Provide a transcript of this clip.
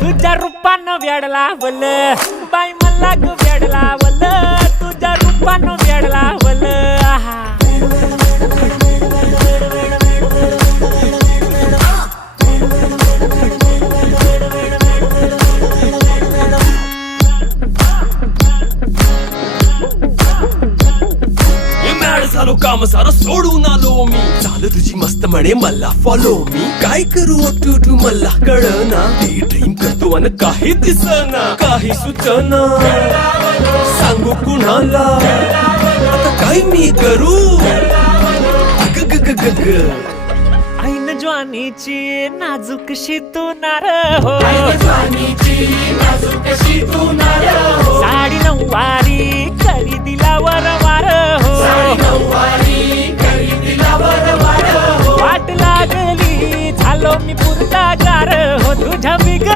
तुझ्या रूपानं वेड लावल बाई मला ग वेड लावल तुझ्या रूपानं वेड लावल आहा झालो काम सारा सोडून आलो मी झालं तुझी मस्त म्हणे मला फॉलो मी काय करू टू मला कळना ती ड्रीम करतो आणि काही दिसना काही सुचना सांगू कुणाला आता काय मी करू ग ग ग ग ऐन ज्वानीची नाजूकशी तू नार हो